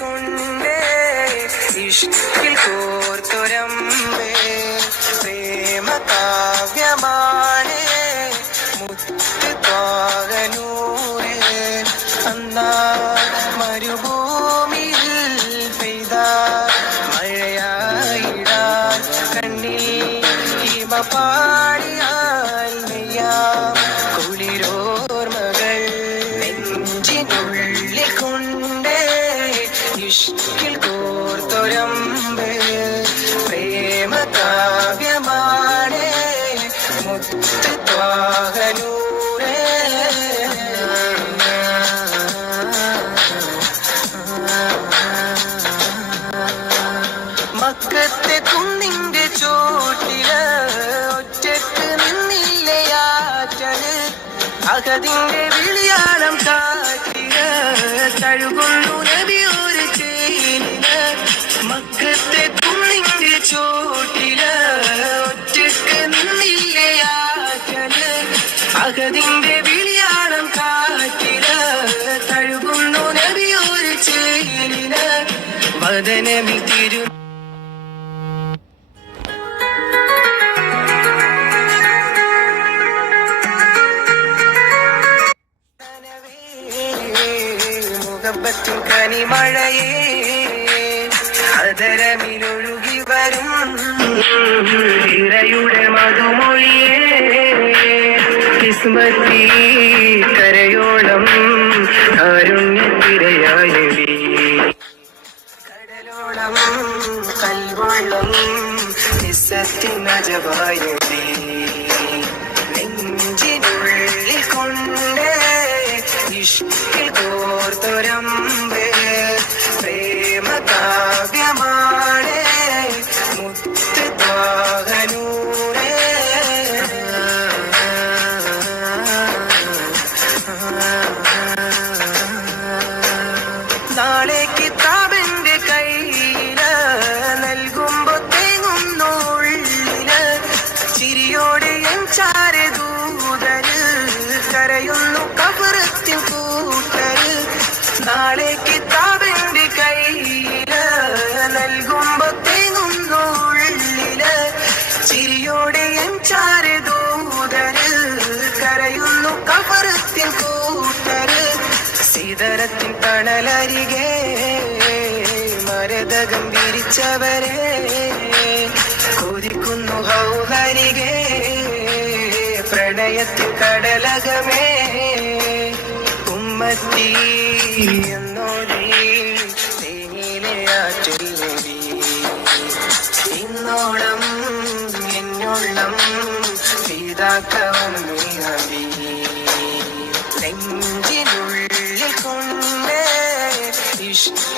കൊണ്ടേ ഇഷ്കിൽ കോർത്തൊരമ്പേ പ്രേമ കാവ്യമാണേ മുത്ത് ത്വാകനൂരേ അന്നാ മരുഭൂമിയിൽ പെയ്ത മഴയായിടാൻ കണ്ണിൽ ഹിമ പാടിയാൽ നെയ്യാം കുളിരോർമകൾ നെഞ്ചിനുള്ളിൽ കൊണ്ടേ ഇഷ്കിൽ കോർത്തൊരമ്പേ പ്രേമ കാവ്യമാണേ മുത്ത് ത്വാകനൂരേ മക്കത്തെ കുന്നിന്റെ ചോട്ടില് ഒറ്റക്ക് നിന്നില്ലയാറ്റല് അകതിന്റെ വിളിയാളം കാറ്റില് തഴുകുന്നു നബിയൊരു ചേലില് മക്കത്തെ കുന്നിന്റെ ചോട്ടില് ഒറ്റക്ക് നിന്നില്ലയാറ്റല് അകതിന്റെ വിളിയാളം കാറ്റില് തഴുകുന്നു നബിയൊരു ചേലില് വദനമിൽ തിരു മുഹബത്തും കനിമഴയേ അതരമിലൊഴുകി വരും ഇരയുടെ മധുമൊഴിയേ കിസ്മത്തി കരയോളം കാരുണ്യത്തിരയായവി കടലോളം കൽവെള്ളം നിസ്സത്തിനജവായവി നെഞ്ചിനുള്ളിൽ കൊണ്ടേ ഇഷ്കിൽ കോർത്തൊരമ്പേ പ്രേമ കാവ്യമാണേ മുത്ത് ത്വാകനൂരേ നാളെ കിതാബിന്റെ കയ്യില് നൽകുമ്പോ തേങ്ങുന്നു ഉള്ളില് ചിരിയോടെ എൻ ചാരെ ദൂതര് കരയുന്നു കബറത്തിൻ കൂട്ടര് നാളെ കിതാബിന്റെ കയ്യില് നൽകുമ്പോ തേങ്ങുന്നു ഉള്ളില് ചിരിയോടെ എൻ ചാരെ ദൂതര് കരയുന്നു കബറത്തിൻ കൂട്ടര് സീതരത്തിൻ തണലരികെ മരതകം വിരിച്ചവരെ കൊതിക്കുന്നു ഹൗലരികെ പ്രണയത്തിൻ കടലകമേ ഉമ്മത്തി എന്നോടി തേനിലെ ആറ്റിൽ നബി ഇന്നോളം എന്നോളം സീതാക്കവമ്മി നബി നെഞ്ചിനുള്ളിൽ കൊണ്ടേ ഇഷ്ട